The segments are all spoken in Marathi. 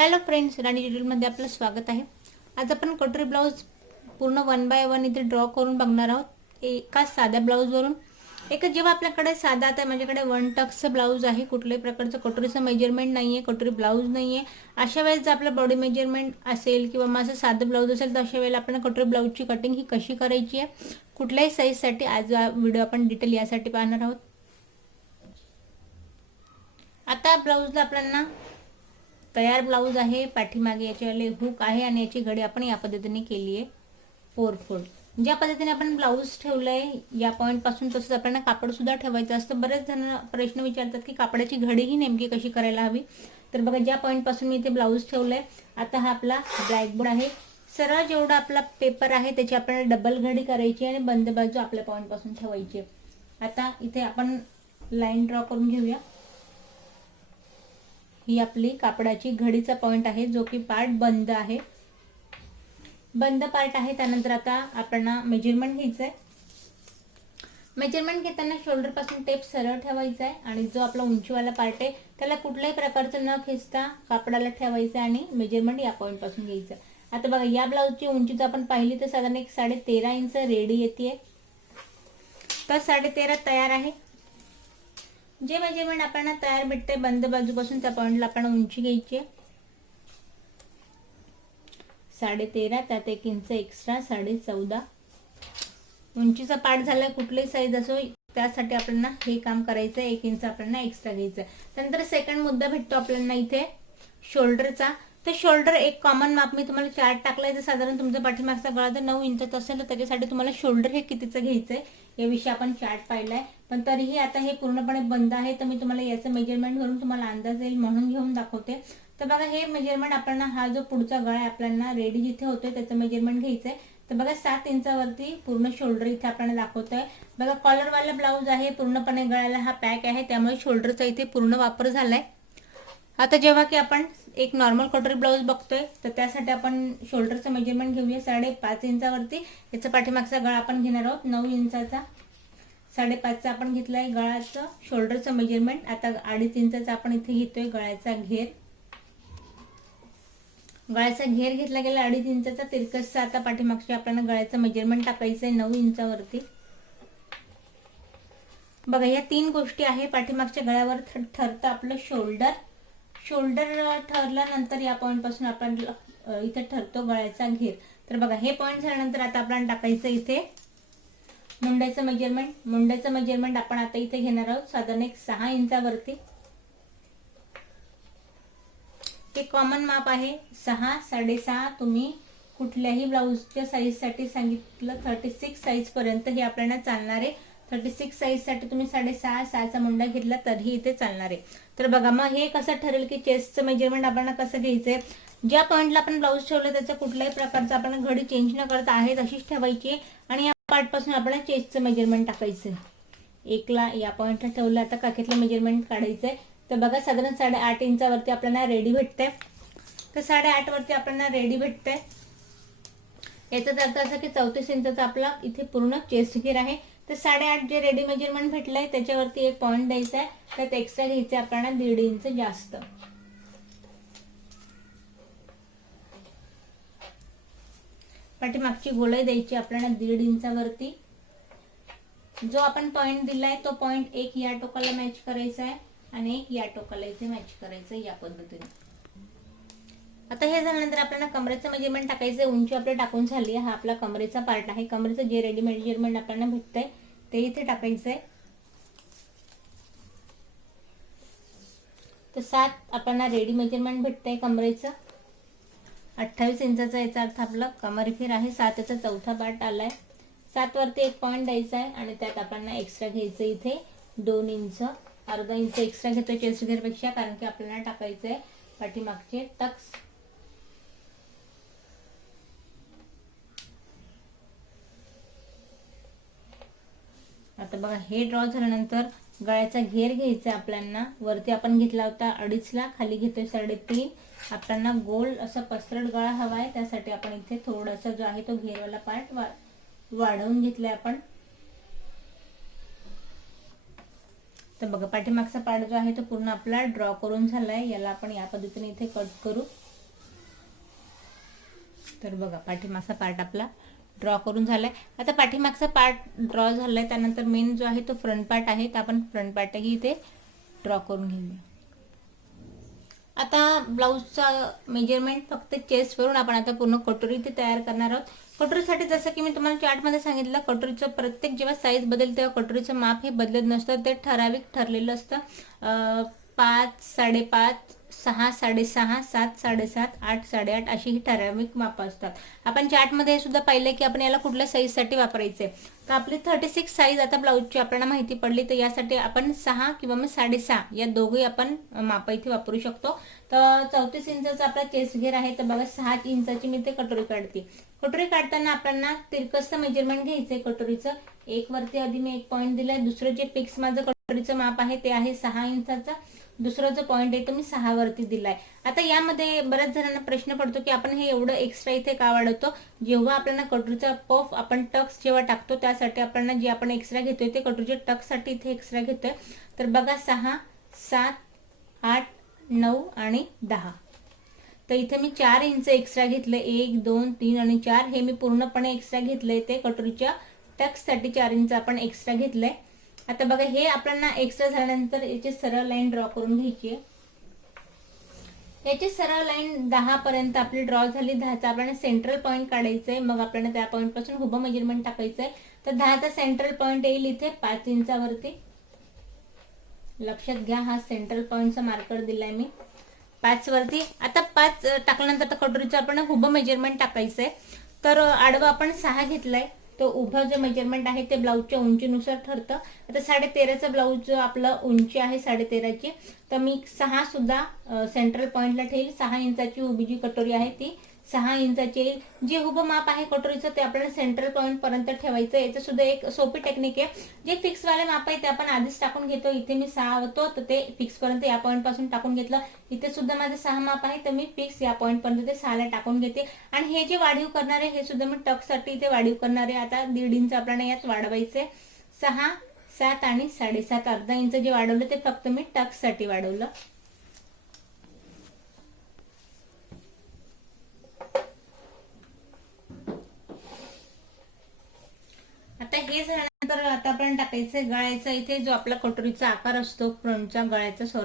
हॅलो फ्रेंड्स, राणी ट्युटोरियलमध्ये आपलं स्वागत आहे. आज आपण कटोरी ब्लाऊज पूर्ण 1 बाय 1 इथे ड्रॉ करून बघणार आहोत. एका साध्या ब्लाऊजवरून जेव्हा आपल्याकडे साधा आता माझ्याकडे 1 टक्सचं ब्लाऊज आहे, कुठल्याही प्रकारचं कटोरीचं मेजरमेंट नाही आहे, कटोरी ब्लाऊज नाही आहे. अशा वेळेस जर आपलं बॉडी मेजरमेंट असेल किंवा माझं साधं ब्लाऊज असेल तर अशा वेळेला आपण कटोरी ब्लाऊजची कटिंग ही कशी करायची आहे, कुठल्याही साईजसाठी आज व्हिडिओ आपण डिटेल यासाठी पाहणार आहोत. आता ब्लाऊजला आपल्याला तयार ब्लाऊज आहे, पाठीमागे याच्यावाले हुक आहे आणि याची घडी आपण या पद्धतीने केली आहे 4 फोल्ड. ज्या पद्धतीने आपण ब्लाऊज ठेवलंय या पॉईंट पासून तसंच आपल्याला कापड सुद्धा ठेवायचं असतं. बरेच जण प्रश्न विचारतात की कापडाची घडी ही नेमकी कशी करायला हवी. तर बघा, ज्या पॉईंट पासून मी इथे ब्लाऊज ठेवलंय, आता हा आपला ब्लॅकबोर्ड आहे. सरळ जेवढा आपला पेपर आहे त्याची आपल्याला डबल घडी करायची आणि बंद बाजू आपल्या पॉईंट पासून ठेवायची. आता इथे आपण लाईन ड्रॉ करून घेऊया. ही आपली कापडाची घडीचा पॉइंट आहे, जो की पार्ट बंद आहे, बंद पार्ट आहे. त्यानंतर आता आपण मेजरमेंट घ्यायचं आहे. मेजरमेंट घेताना शोल्डर पासून टेप सरळ ठेवायचा आहे आणि जो आपला उंचीवाला पार्ट आहे त्याला कुठल्याही प्रकारचं न खेचता कापडाला ठेवायचं आणि मेजरमेंट या पॉइंट पासून घ्यायचं. आता बघा, या ब्लाऊजची उंची जर आपण पाहिली तर साधारण एक 13.5 इंच रेडी येते. तर 13.5 तयार आहे. जे मेजरमेंट आपल्याला तयार भेटते बंद बाजूपासून त्या पॉइंटला आपण उंची घ्यायची आहे 13.5, त्यात 1 इंच एक्स्ट्रा 14.5 उंचीचा पार्ट झाला. कुठलीही साईज असो त्यासाठी आपल्याला हे काम करायचं, 1 इंच आपल्याला एक्स्ट्रा घ्यायचं. त्यानंतर सेकंड मुद्दा भेटतो आपल्याला इथे शोल्डरचा. तर शोल्डर एक कॉमन माप मी तुम्हाला चार्ट टाकलाय. तर साधारण तुमचा पाठीमागचा गळा जर 9 इंचाचा असेल तर त्याच्यासाठी तुम्हाला शोल्डर हे कितीचं घ्यायचंय याविषयी आपण चार्ट पाहिलाय. पण तरीही आता हे पूर्णपणे बंद आहे, तर मी तुम्हाला याचं मेजरमेंट वरून तुम्हाला अंदाज येईल म्हणून घेऊन दाखवते. तर बघा, हे मेजरमेंट आपल्याला हा जो पुढचा गळा आहे आपल्याला रेडी जिथे होतोय त्याचं मेजरमेंट घ्यायचंय. तर बघा, 7 इंचावरती पूर्ण शोल्डर इथे आपल्याला दाखवतोय. बघा, कॉलरवाला ब्लाऊज आहे, पूर्णपणे गळ्याला हा पॅक आहे, त्यामुळे शोल्डरचा इथे पूर्ण वापर झालाय. आता जेव्हा की आपण एक नॉर्मल कटोरी ब्लाऊज बघतोय तर त्यासाठी आपण शोल्डरचं मेजरमेंट घेऊया 5.5 इंचावरती. याचा पाठीमागचा गळा आपण घेणार आहोत 9 इंचाचा. 5.5चा आपण घेतलाय गळ्याचं शोल्डरचं मेजरमेंट. आता 2.5 इंचाचा आपण इथे घेतोय गळ्याचा घेर. गळ्याचा घेर घेतला गेला 2.5 इंचाचा. तिरकसचा आता पाठीमागच्या आपल्याला गळ्याचं मेजरमेंट टाकायचं आहे 9 इंचावरती. बघा, या 3 गोष्टी आहे. पाठीमागच्या गळ्यावर ठरतं आपलं शोल्डर. शोल्डर ठरल्यानंतर या पॉइंट पासून आपण इथे ठरतो गळ्याचा घेर. तर बघा, हे पॉइंट झाल्यानंतर आता आपल्याला टाकायचं इथे मुंड्याचं मेजरमेंट. मुंड्याचं मेजरमेंट आपण आता इथे घेणार आहोत साधारण एक 6 इंचावरती. हे कॉमन माप आहे 6, 6.5. तुम्ही कुठल्याही ब्लाऊजच्या साईजसाठी सांगितलं 36 साईज पर्यंत हे आपल्याला चालणार आहे. 36 साईज साठी तुम्ही 6.5, 6चा मुंडा घेतला तरीही इथे चालणार आहे. तर बघा, मग हे कसं ठरेल की चेस्टचं मेजरमेंट आपल्याला कसं घ्यायचंय. ज्या पॉइंटला आपण ब्लाऊज ठेवलं त्याचं कुठल्याही प्रकारचं आपण घडी चेंज न करता आहे तशीच ठेवायची आणि या पार्ट पासून आपल्याला चेस्टचं मेजरमेंट टाकायचं. 1ला या पॉइंटला ठेवलं. आता काखेतलं मेजरमेंट काढायचंय. तर बघा, साधारण 8.5 इंचावरती आपल्याला रेडी भेटतंय. तर 8.5 वरती आपल्याला रेडी भेटतंय. याचा अर्थ असा की 34 इंचाचा आपला इथे पूर्ण चेस्ट घेर आहे. तर 8.5 जे रेडी मेजरमेंट भेटलंय त्याच्यावरती एक पॉइंट द्यायचा आहे. त्यात एक्स्ट्रा घ्यायचे आपल्याला 1.5 इंच जास्त. पाठीमागची गोलाई द्यायची आपल्याला 1.5 इंचावरती. जो आपण पॉइंट दिलाय तो पॉइंट एक या टोकाला मॅच करायचा आहे आणि एक या टोकाला इथे मॅच करायचं या पद्धतीने. आता हे झाल्यानंतर आपल्याला कमरेचं मेजरमेंट टाकायचं. उंची आपली टाकून झाली आहे. हा आपला कमरेचा पार्ट आहे. कमरेचं जे रेडी मेजरमेंट आपल्याला भेटतंय ते इथे टाकायचंय. तर 7 आपल्याला रेडी मेजरमेंट भेटतंय कमरेचं. 28 इंचाचा याचा अर्थ आपला कमर घेर आहे. 7चा चौथा पार्ट आलाय. 7 वरती एक पॉइंट द्यायचा आहे आणि त्यात आपल्याला एक्स्ट्रा घ्यायचं इथे 2 इंच. अर्धा इंच एक्स्ट्रा घेतोय चेस्ट घेरपेक्षा, कारण की आपल्याला टाकायचंय पाठीमागचे टक्स. आता बघा, हे ड्रॉ झाल्यानंतर गळ्याचा घेर घ्यायचा आपल्याला. वरती आपण घेतला होता 2.5ला, खाली घेतोय 3.5. आपल्याला गोल असा पसरट गळा हवा आहे, त्यासाठी आपण इथे थोडासा जो आहे तो घेरवाला पार्ट वाढवून घेतलाय आपण. तर बघा, पाठीमागचा पार्ट जो आहे तो पूर्ण आपला ड्रॉ करून झालाय. याला आपण या पद्धतीने इथे कट करू. तर बघा पाठीमागचा पार्ट आपला ड्रॉ करून झालाय. आता पाठीमागचा पार्ट ड्रॉ झालाय, त्यानंतर मेन जो आहे तो फ्रंट पार्ट आहे, तर आपण फ्रंट पार्टही इथे ड्रॉ करून घेऊया. आता ब्लाऊजचा मेजरमेंट फक्त चेस्टवरून आपण आता पूर्ण कटोरी इथे तयार करणार आहोत. कटोरीसाठी जसं की मी तुम्हाला चार्टमध्ये सांगितलं, कटोरीचं प्रत्येक जेव्हा साईज बदलते तेव्हा कटोरीचं माप हे बदलत नसतं, ते ठराविक ठरलेलं असतं. 5, 5.5, 6, 6.5, 7, 7.5, 8, 8.5 अशी ही ठराविक मापं असतात. आपण चार्टमध्ये हे सुद्धा पाहिलं की आपण याला कुठल्या साईजसाठी वापरायचे. तर आपली 36 साईज आता ब्लाऊजची आपल्याला माहिती पडली, तर यासाठी आपण 6 किंवा मग 6.5 या दोघे आपण मापं इथे वापरू शकतो. तर 34 इंचाचा आपला चेस्ट घेर आहे, तर बघा 6 इंचाची मी ते कटोरी काढते. कटोरी काढताना आपल्याला तिरकसचं मेजरमेंट घ्यायचंय कटोरीचं. एक वरती आधी मी एक पॉईंट दिलाय. दुसरं जे फिक्स माझं कटोरीचं माप आहे ते आहे 6 इंचाचा. दुसरा जो पॉईंट आहे तो मी 6 वरती दिलाय. आता यामध्ये बऱ्याच जणांना प्रश्न पडतो की आपण हे एवढं एक्स्ट्रा इथे का वाढवतो. जेव्हा आपल्याला कटोरीचा पफ आपण टक्स जेव्हा टाकतो त्यासाठी आपल्याला जे आपण एक्स्ट्रा घेतोय ते कटोरीच्या टक्ससाठी इथे एक्स्ट्रा घेतोय. तर बघा 6, 7, 8, 9 आणि 10. तर इथे मी 4 इंच एक्स्ट्रा घेतले. 1, 2, 3 आणि 4 हे मी पूर्णपणे एक्स्ट्रा घेतलंय. ते कटोरीच्या टक्ससाठी 4 इंच आपण एक्स्ट्रा घेतलंय. आता बघा हे आपल्याला एक्स्ट्रा झाल्यानंतर याची सरळ लाईन ड्रॉ करून घ्यायची आहे. याची सरळ लाईन 10 पर्यंत आपली ड्रॉ झाली. 10चा आपल्याला सेंट्रल पॉईंट काढायचंय, मग आपल्याला त्या पॉईंट पासून उभं मेजरमेंट टाकायचंय. तर 10चा सेंट्रल पॉईंट येईल इथे 5 इंचावरती. लक्षात घ्या, हा सेंट्रल पॉईंटचा मार्कर दिलाय मी 5 वरती. आता 5 टाकल्यानंतर कटोरीचं आपण उभं मेजरमेंट टाकायचंय. तर आडवं आपण 6 घेतलंय. तो उभं जे मेजरमेंट आहे ते ब्लाऊजच्या उंचीनुसार ठरतं. आता 13.5चा ब्लाऊज जो आपला उंची आहे 13.5ची, तर मी 6 सुद्धा सेंट्रल पॉईंटला ठेईल. 6 इंचाची उभी जी कटोरी आहे ती 6 इंचाची येईल. जे उभं माप आहे कटोरीचं ते आपल्याला सेंट्रल पॉईंट पर्यंत ठेवायचं. याचं सुद्धा एक सोपी टेक्निक आहे. जे फिक्स वाले माप आहे ते आपण आधीच टाकून घेतो. इथे मी 6 होतो तर ते फिक्स पर्यंत या पॉईंट पासून टाकून घेतलं. इथे सुद्धा माझं 6 माप आहे तर मी फिक्स या पॉईंट पर्यंत ते 6 ला टाकून घेते. आणि हे जे वाढीव करणार आहे हे सुद्धा मी टक्ससाठी इथे वाढीव करणार आहे. आता 1.5 इंच आपल्याला यात वाढवायचे. 6, 7 आणि 7.5 अर्धा इंच जे वाढवलं ते फक्त मी टक्ससाठी वाढवलं. आता हे झाल्यानंतर आता आपण टाकायचंय गळ्याचा. इथे जो आपला कटोरीचा आकार असतो फ्रंटच्या गळ्याचा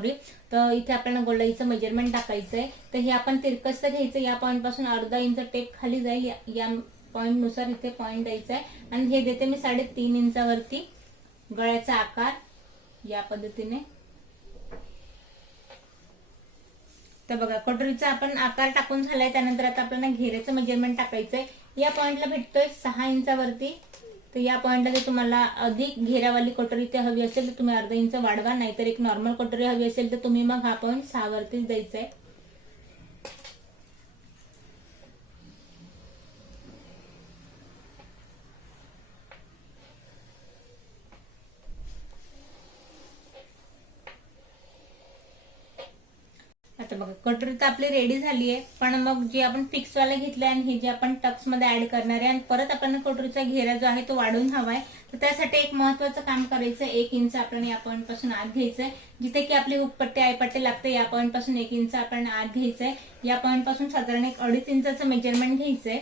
तर इथे आपल्याला गोलाईचं मेजरमेंट टाकायचंय. तर हे आपण तिरकसचं घ्यायचं. या पॉईंट पासून अर्धा इंच टेप खाली जाईल. या पॉईंट नुसार इथे पॉईंट द्यायचा आहे. आणि हे देते मी 3.5 इंचावरती गळ्याचा आकार या पद्धतीने. तर बघा कटोरीचा आपण आकार टाकून झालाय. त्यानंतर आता आपल्याला घेऱ्याचं मेजरमेंट टाकायचंय. या पॉईंटला भेटतोय 6 इंचावरती. तर या पॉईंटला जर तुम्हाला अधिक घेऱ्यावाली कटोरी ते हवी असेल तर तुम्ही अर्धा इंच वाढवा, नाहीतर एक नॉर्मल कटोरी हवी असेल तर तुम्ही मग हा पॉईंट 6 वरतीच द्यायचा आहे. आता बघा कटोरी तर आपली रेडी झाली आहे. पण मग जे आपण फिक्स वाला घेतलंय आणि हे जे आपण टक्स मध्ये ऍड करणार आहे आणि परत आपण कटोरीचा घेरा जो आहे तो वाढवून हवाय. तर त्यासाठी एक महत्वाचं काम करायचं. 1 इंच आपण या पॉईंट पासून आत घ्यायचंय. जिथे की आपली हुकपट्टी आयपट्टी लागते या पॉईंट पासून 1 इंच आपण आत घ्यायचंय. या पॉईंट पासून साधारण 1.5 इंचाचं मेजरमेंट घ्यायचंय.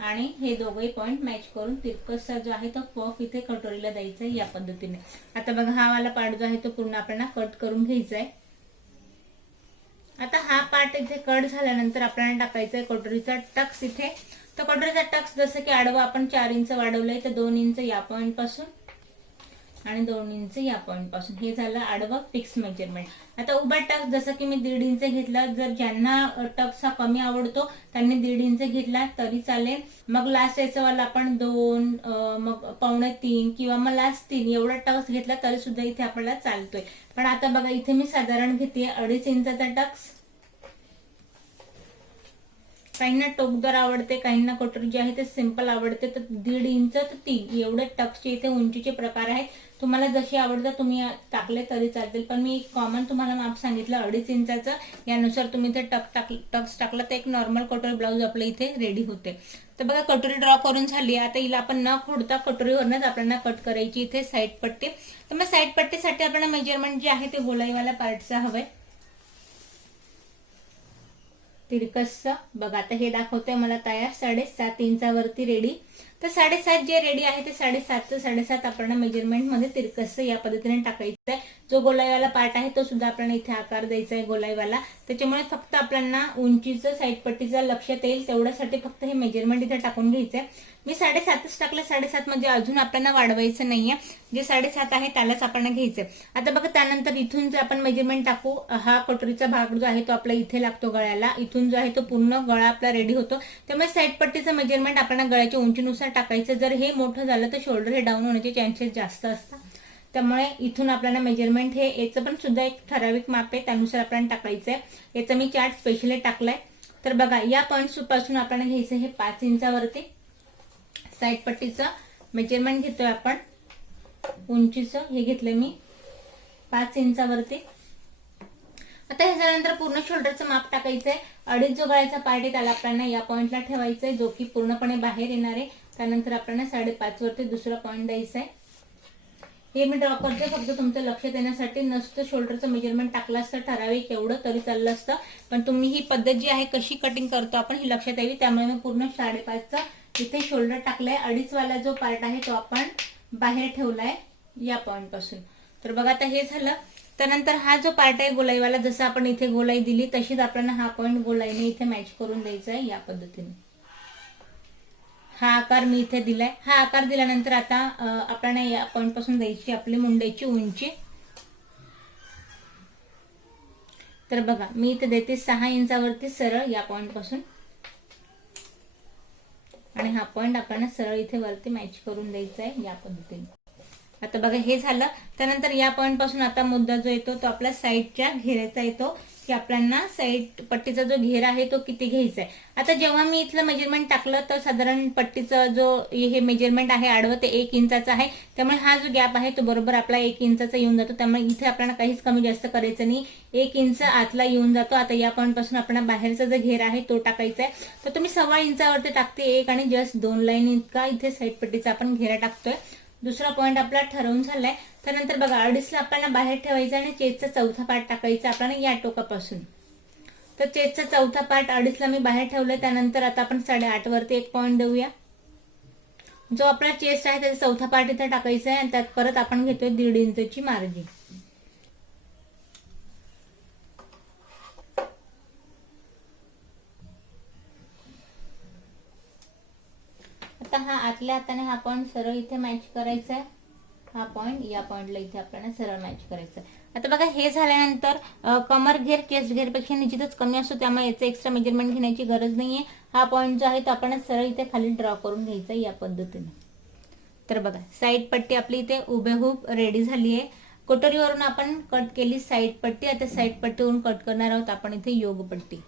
आणि हे दोघे पॉईंट मॅच करून तिरकसचा जो आहे तो पफ इथे कटोरीला द्यायचा आहे या पद्धतीने. आता बघा हा वाला पार्ट जो आहे तो पूर्ण आपल्याला कट करून घ्यायचा आहे. आता हा पार्ट इथे कट झाल्यानंतर आपल्याला टाकायचा आहे कटोरीचा टक्स इथे. तर कटोरीचा टक्स जसं की आडवा आपण 4 इंच वाढवलंय तर 2 इंच या पॉईंट पासून आणि 2 इंच या पॉईंट पासून. हे झालं आडवं फिक्स मेजरमेंट. आता उभा टक्स जसं की मी 1.5 इंच घेतला. जर ज्यांना टक्स हा कमी आवडतो त्यांनी 1.5 इंच घेतला तरी चालेल. मग लास्ट याचा वाला आपण 2 मग 2.25 किंवा मग लास्ट 3 एवढा टक्स घेतला तरी सुद्धा इथे आपल्याला चालतोय. पण आता बघा इथे मी साधारण घेते 2.5 इंचाचा टक्स. काहींना टोकदार आवडते, काहींना कटोरी जे आहे ते सिंपल आवडते. तर 1.5 इंच तर 3 एवढे टक्सचे इथे उंचीचे प्रकार आहेत. तुम्हाला जशी आवडतं तुम्ही टाकले तरी चालतील. पण मी कॉमन तुम्हाला माप सांगितलं 2.5 इंचाचं. यानुसार तुम्ही ते टक्स टाकलं तर एक नॉर्मल कटोरी ब्लाऊज आपल्या इथे रेडी होते. तर बघा कटोरी ड्रॉ करून झाली. आता हिला आपण न खोडता कटोरीवरनच आपल्याला कट करायची इथे साईड पट्टी. तर मग साईड पट्टीसाठी आपल्याला मेजरमेंट जे आहे ते गोलाईवाल्या पार्टचं हवंय. तिरकसचं बघा. आता हे दाखवतोय मला तयार 7.5 इंचावरती रेडी. तर 7.5 जे रेडी आहे ते 7.5चं 7.5 आपण मेजरमेंट मध्ये तिरकसचं या पद्धतीने टाकायचं आहे. जो गोलाईवाला पार्ट आहे तो सुद्धा आपल्याला इथे आकार द्यायचा आहे गोलाईवाला. त्याच्यामुळे फक्त आपल्याला उंचीचं साईड पट्टीचं लक्षात येईल तेवढ्यासाठी फक्त हे मेजरमेंट इथे टाकून घ्यायचंय. मी 7.5च टाकलं. 7.5 म्हणजे अजून आपल्याला वाढवायचं नाहीये. जे 7.5 आहे त्यालाच आपल्याला घ्यायचंय. आता बघा त्यानंतर इथून जे आपण मेजरमेंट टाकू, हा कटोरीचा भाग जो आहे तो आपला इथे लागतो गळ्याला. इथून जो आहे तो पूर्ण गळा आपला रेडी होतो. त्यामुळे साईड पट्टीचं मेजरमेंट आपल्याला गळ्याच्या उंचीनुसार टाकायचं. जर हे मोठं झालं तर शोल्डर हे डाऊन होण्याचे चान्सेस जास्त असतात. त्यामुळे इथून आपल्याला मेजरमेंट हे याचं पण सुद्धा एक ठराविक माप आहे त्यानुसार आपल्याला टाकायचं आहे. याचा मी चार्ट स्पेशली टाकलाय. तर बघा या पॉइंट पासून आपल्याला घ्यायचं हे 5 इंचावरती साईड पट्टीचं मेजरमेंट घेतोय आपण. उंचीचं हे घेतलंय मी 5 इंचावरती. आता ह्याच्यानंतर पूर्ण शोल्डरचं माप टाकायचंय. अडीच जो गळ्याचा पार्ट आहे त्याला आपल्याला या पॉइंटला ठेवायचंय जो की पूर्णपणे बाहेर येणार आहे. त्यानंतर आपल्याला 5.5 वरती दुसरा पॉइंट द्यायचा आहे. हे मी ड्रॉ करते फक्त तुमचं लक्षात येण्यासाठी. नसतं शोल्डरचं मेजरमेंट टाकलं असतं ठराविक एवढं तरी चाललं असतं, पण तुम्ही ही पद्धत जी आहे कशी कटिंग करतो आपण ही लक्षात यावी त्यामुळे मी पूर्ण 5.5चा इथे शोल्डर टाकलाय. 2.5 वाला जो पार्ट आहे तो आपण बाहेर ठेवलाय या पॉइंट पासून. तर बघा आता हे झालं. त्यानंतर हा जो पार्ट आहे गोलाईवाला, जसं आपण इथे गोलाई दिली तशीच आपल्याला हा पॉइंट गोलाईने इथे मॅच करून द्यायचा आहे या पद्धतीने. हा आकार मी इथे दिलाय. हा आकार दिल्यानंतर आता आपल्याला या पॉइंट पासून द्यायची आपली मुंड्याची उंची. तर बघा मी इथे देते 6 इंचावरती सरळ या पॉइंट पासून आणि हा पॉइंट आपल्याला सरळ इथे वरती मॅच करून द्यायचा आहे या पद्धतीने. आता बघा हे झालं. त्यानंतर या पॉइंट पासून आता मुद्दा जो येतो तो आपल्या साईडच्या घेऱ्याचा येतो की आपल्याला साईड पट्टीचा जो घेरा आहे तो किती घ्यायचा आहे. आता जेव्हा मी इथलं मेजरमेंट टाकलं तर साधारण पट्टीचा जो हे मेजरमेंट आहे आडवं ते 1 इंचाचा आहे. त्यामुळे हा जो गॅप आहे तो बरोबर आपला 1 इंचाचा येऊन जातो. त्यामुळे इथे आपल्याला काहीच कमी जास्त करायचं नाही. 1 इंच आतला येऊन जातो. आता या पॉइंट पासून आपला बाहेरचा जो घेरा आहे तो टाकायचा आहे. तर तुम्ही 1.25 इंचावरती टाकते 1 आणि जस्ट 2 लाईन इतका इथे साईड पट्टीचा आपण घेरा टाकतोय. दुसरा पॉइंट आपला ठरवून झालाय. त्यानंतर बघा 2.5ला आपल्याला बाहेर ठेवायचा आणि चेस्टचा चौथा पार्ट टाकायचा आपल्याला या टोकापासून. तर चेस्टचा चौथा पार्ट 2.5ला मी बाहेर ठेवलाय. त्यानंतर आता आपण 8.5 वरती एक पॉइंट देऊया. जो आपला चेस्ट आहे त्याचा चौथा पार्ट इथे टाकायचा आहे आणि त्यात परत आपण घेतोय 1.5 इंचची मार्जिन. आता हा आतल्या हाताने हा पॉइंट सरळ इथे मॅच करायचा आहे. हा पॉइंट या पॉइंटला इथे आपल्याला सरळ मॅच करायचं आहे. आता बघा हे झाल्यानंतर कमर घेर चेस्ट घेरपेक्षा निश्चितच कमी असतो त्यामुळे याचं एक्स्ट्रा मेजरमेंट घेण्याची गरज नाहीये. हा पॉइंट जो आहे तो आपण सरळ इथे खाली ड्रॉ करून घ्यायचा या पद्धतीने. तर बघा साईड पट्टी आपली इथे उभेहूब रेडी झाली आहे. कटोरीवरून आपण कट केली साईड पट्टी. आता साईड पट्टीवरून कट करणार आहोत आपण इथे योग पट्टी.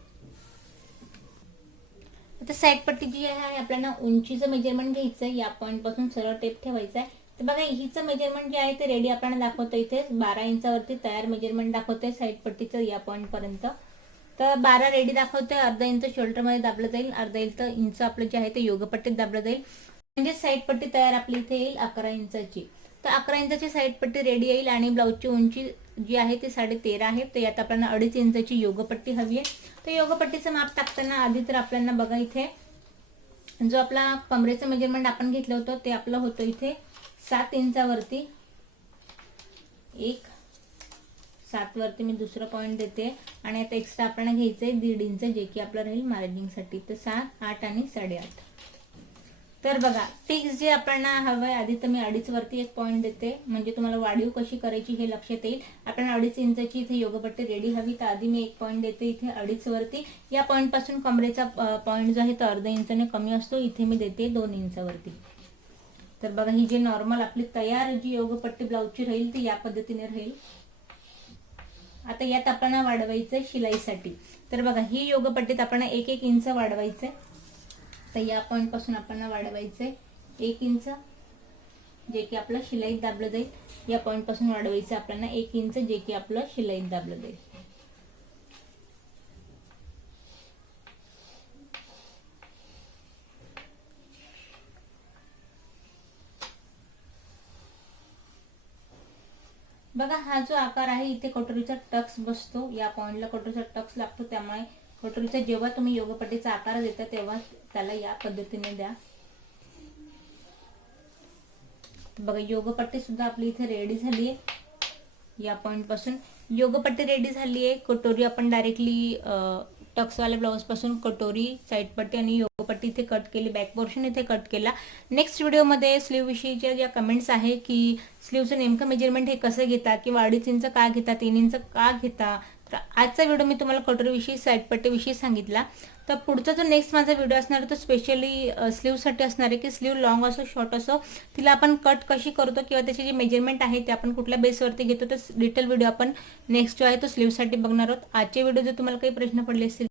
आता साईड पट्टी जी आहे आपल्याला उंचीचं मेजरमेंट घ्यायचं आहे. या पॉइंट पासून सरळ टेप ठेवायचा आहे. तर बघा हिचं मेजरमेंट जे आहे ते रेडी आपल्याला दाखवतं इथे 12 इंचावरती तयार मेजरमेंट दाखवतंय साईड पट्टीचं या पॉइंट पर्यंत. तर 12 रेडी दाखवतोय. अर्धा इंच शोल्डर मध्ये दाबलं जाईल. अर्धा इंच आपलं जे आहे ते योगपट्टीत दाबलं जाईल. म्हणजे साईड पट्टी तयार आपली इथे येईल 11 इंचाची. तर 11 इंचाची साईड पट्टी रेडी येईल आणि ब्लाऊजची उंची जी आहे ती 13.5 आहे. तर यात आपल्याला 2.5 इंचाची योगपट्टी हवी आहे. तर योगपट्टीचं माप टाकताना आधी तर आपल्याला बघा इथे जो आपला कमरेचं मेजरमेंट आपण घेतलं होतं ते आपलं होतं इथे 7 इंचावरती. 7 वरती मी दुसरा पॉइंट देते आणि आता एक्स्ट्रा आपल्याला घ्यायचंय 1.5 इंच जे की आपलं राहील मार्जिंग साठी. तर 7, 8 आणि 8.5. तर बघा टिक्स जे आपल्याला हवंय आधी तर मी 2.5 वरती एक पॉइंट देते म्हणजे तुम्हाला वाढीव कशी करायची हे लक्षात येईल. आपल्याला 2.5 इंचाची इथे योगपट्टी रेडी हवी तर आधी मी एक पॉइंट देते इथे 2.5 वरती. या पॉइंट पासून कमरेचा पॉइंट जो आहे तो अर्धा इंचाने कमी असतो. इथे मी देते 2 इंचावरती. तर बघा ही जी नॉर्मल आपली तयार जी योगपट्टी ब्लाऊजची राहील ती या पद्धतीने राहील. आता यात आपल्याला वाढवायचंय शिलाईसाठी. तर बघा ही योगपट्टीत आपल्याला 1-1 इंच वाढवायचंय. तर या पॉइंट पासून आपल्याला वाढवायचंय 1 इंच जे की आपलं शिलाईत दाबलं जाईल. या पॉइंट पासून वाढवायचं आपल्याला 1 इंच जे की आपलं शिलाईत दाबलं जाईल. बघा हा जो आकार आहे इथे कटोरीचा टक्स बसतो. या पॉइंटला कटोरीचा टक्स लागतो त्यामुळे कटोरीचा जेव्हा तुम्ही योगपट्टीचा आकार देता तेव्हा त्याला या पद्धतीने द्या. बघा योगपट्टी सुद्धा आपली इथे रेडी झाली आहे. या पॉइंट पासून योगपट्टी रेडी झाली आहे. कटोरी आपण डायरेक्टली टक्सवाल्या ब्लाऊज पासून कटोरी, साईड पट्टी आणि योगपट्टी इथे कट केली, बॅक पोर्शन इथे कट केला. नेक्स्ट व्हिडिओमध्ये स्लीव विषयीच्या ज्या कमेंट्स आहे की स्लीवचं नेमकं मेजरमेंट हे कसं घेता किंवा 2.5 इंच का घेता, 3 इंच का घेता, तर आजचा व्हिडिओ मी तुम्हाला कटोरीविषयी, साईड पट्टीविषयी सांगितला. तर पुढचा जो नेक्स्ट माझा व्हिडिओ असणार तो स्पेशली स्लीवसाठी असणार आहे की स्लीव लॉंग असो शॉर्ट असो तिला आपण कट कशी करतो किंवा त्याची जी मेजरमेंट आहे ते आपण कुठल्या बेसवरती घेतो, तर डिटेल व्हिडिओ आपण नेक्स्ट जो आहे तो स्लीवसाठी बघणार आहोत. आजचे व्हिडिओ जर तुम्हाला काही प्रश्न पडले असतील